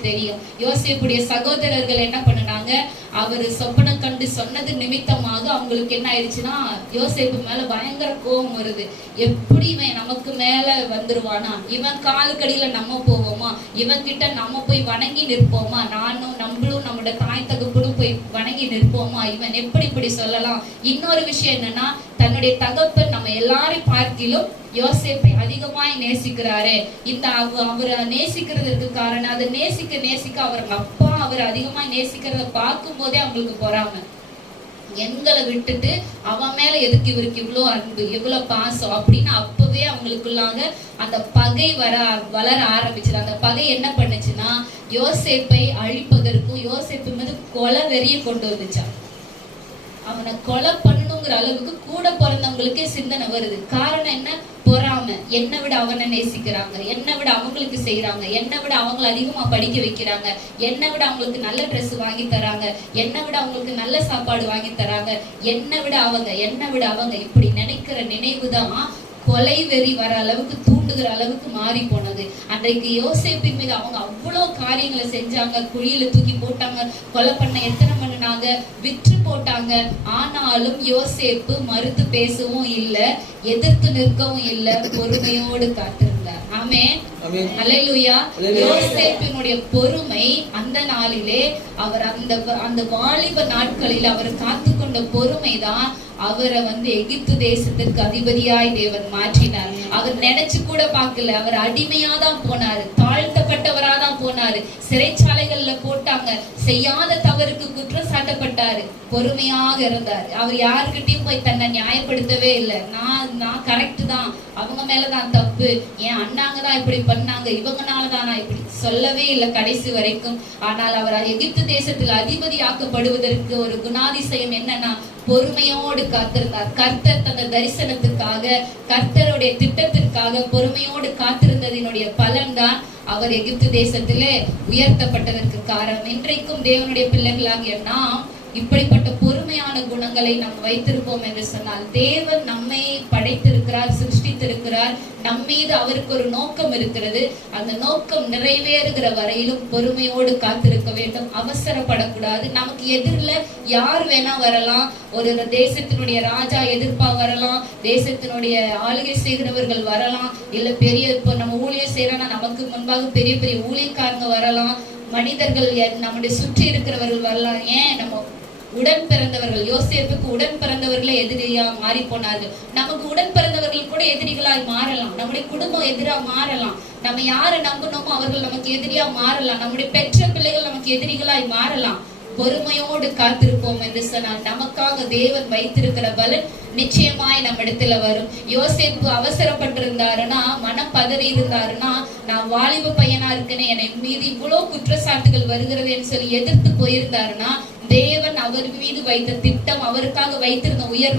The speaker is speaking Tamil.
தெரியும். யோசிப்புடைய சகோதரர்கள் என்ன பண்ணுனாங்க? அவர் சொப்பனம் கண்டு சொன்னது நிமித்தமாக அவங்களுக்கு என்ன ஆயிடுச்சுன்னா யோசிப்பு மேல பயங்கர கோபம் வருது. எப்படி இவன் நமக்கு மேல வந்துருவானா? இவன் காலுக்கடியில நம்ம போவோமா? இவன் கிட்ட நம்ம போய் வணங்கி நிற்போமா? நானும் நம்மளும் நம்மளோட தாய் தகுப்பு இறங்கி நிற்போமா? இவன் எப்படி இப்படி சொல்லலாம்? இன்னொரு விஷயம் என்னன்னா தன்னுடைய தகப்பன் நம்ம எல்லாரையும் பார்க்கிலும் யோசேப்பை அதிகமாய் நேசிக்கிறாரு. இந்த அவ- அவரை நேசிக்கிறதுக்கு காரணம் அதை நேசிக்க நேசிக்க அவர் அப்பா அவர் அதிகமாய் நேசிக்கிறத பார்க்கும் போதே அவங்களுக்கு போறாங்க எங்களை விட்டுட்டு அவன் மேல எதுக்கு இவருக்கு இவ்வளோ அன்பு இவ்வளோ பாசம் அப்படின்னு அப்பவே அவங்களுக்குள்ளாக அந்த பகை வர வளர ஆரம்பிச்சது. அந்த பகை என்ன பண்ணுச்சுன்னா யோசேப்பை அழிப்பதற்கும் யோசேப்பு மீது கொலை வெறிய கொண்டு வந்துச்சான் அவனை கொலை பண்ணணுங்கிற அளவுக்கு கூட பிறந்தவங்களுக்கே சிந்தனை வருது. காரணம் என்ன? பொறாம. என்னை விட அவனை நேசிக்கிறாங்க. என்னை விட அவங்களுக்கு செய்யறாங்க என்னை விட அவங்கள அதிகமா படிக்க வைக்கிறாங்க. என்னை விட அவங்களுக்கு நல்ல ட்ரெஸ் வாங்கி தராங்க. என்னை விட அவங்களுக்கு நல்ல சாப்பாடு வாங்கி தராங்க. என்னை விட அவங்க என்னை விட அவங்க இப்படி நினைக்கிற நினைவுதான் கொலை வெறி வர அளவுக்கு தூண்டுகிற அளவுக்கு மாறி போனது. அன்றைக்கு யோசேப்பின் மீது அவங்க அவ்வளோ காரியங்களை செஞ்சாங்க. குழியில தூக்கி போட்டாங்க. கொலை பண்ண எத்தனை பண்ணுனாங்க? விற்று போட்டாங்க. ஆனாலும் யோசேப்பு மறுத்து பேசவும் இல்லை எதிர்த்து நிற்கவும் இல்லை பொறுமையோடு காத்திருந்தார். ஆமே அல்லேலூயா. யோசேப்பினுடைய பொறுமை அந்த நாளிலே அவர் அந்த அந்த வாலிப நாட்களில் அவர் காத்து கொண்ட பொறுமைதான் அவரை வந்து எகிப்து தேசத்திற்கு அதிபதியாய் தேவன் மாற்றினார். அவர் நினைச்சு கூட பார்க்கல. அவர் அடிமையா தான் போனாரு. தாழ்த்தப்பட்டவரா தான் போனாரு. சிறைச்சாலைகள்ல போட்டாங்க. செய்யாத தவறுக்கு குற்றம் சாட்டப்பட்டாரு பொறுமையாக இருந்தார். அவர் யாருக்கிட்டையும் போய் தன்னை நியாயப்படுத்தவே இல்லை. நான் நான் கரெக்ட் தான். அவங்க மேலதான் தப்பு. என் அண்ணாங்க தான் இப்படி பண்ணாங்க. இவங்கனால தான் நான் இப்படி சொல்லவே இல்லை கடைசி வரைக்கும். ஆனால் அவர் எகிப்து தேசத்தில் அதிபதியாக்கப்படுவதற்கு ஒரு குணாதிசயம் என்னன்னா பொறுமையோடு காத்திருந்தார். கர்த்தர் தந்த தரிசனத்துக்காக கர்த்தருடைய திட்டத்திற்காக பொறுமையோடு காத்திருந்ததினுடைய பலன்தான் அவர் எகிப்து தேசத்திலே உயர்த்தப்பட்டதற்கு காரணம். இன்றைக்கும் தேவனுடைய பிள்ளைகளாகிய நாம் இப்படிப்பட்ட பொறுமையான குணங்களை நாம் வைத்திருப்போம் என்று சொன்னால் தேவன் நம்மை படைத்திருக்கிறார் சிருஷ்டித்திருக்கிறார் நம் மீது அவருக்கு ஒரு நோக்கம் இருக்கிறது. அந்த நோக்கம் நிறைவேறுகிற வரையிலும் பொறுமையோடு காத்திருக்க வேண்டும். அவசரப்படக்கூடாது. நமக்கு எதிரில் யார் வேணா வரலாம். ஒரு தேசத்தினுடைய ராஜா எதிர்ப்பா வரலாம். தேசத்தினுடைய ஆளுகை செய்கிறவர்கள் வரலாம். இல்ல பெரிய இப்போ நம்ம ஊழியர் செய்யறோம்னா நமக்கு முன்பாக பெரிய பெரிய ஊழியக்காரங்க வரலாம். மனிதர்கள் நம்முடைய சுற்றி இருக்கிறவர்கள் வரலாம். ஏன்? நம்ம உடன் பிறந்தவர்கள் யோசேப்புக்கு உடன் பிறந்தவர்களே எதிரியா மாறி போனார்கள். நமக்கு உடன் பிறந்தவர்கள் கூட எதிரிகளாய் மாறலாம். நம்முடைய குடும்பம் எதிரா மாறலாம். நம்ம யாரை நம்பணுமோ அவர்கள் நமக்கு எதிரியா மாறலாம். நம்முடைய பெற்ற பிள்ளைகள் நமக்கு எதிரிகளாய் மாறலாம். பொறுமையோடு காத்திருப்போம் என்று சொன்னால் நமக்காக தேவன் வைத்திருக்கிற பலன் நிச்சயமாய் நம்ம இடத்துல வரும். யோசேப்பு அவசரப்பட்டிருந்தாருன்னா மனம் பதறி இருந்தாருன்னா நான் வாலிப பையனா இருக்கேனே என்னை மீது இவ்வளவு குற்றச்சாட்டுகள் வருகிறதுன்னு சொல்லி எதிர்த்து போயிருந்தாருன்னா தேவன் அவர் மீது வைத்த திட்டம் அவருக்காக வைத்திருந்த உயர்வை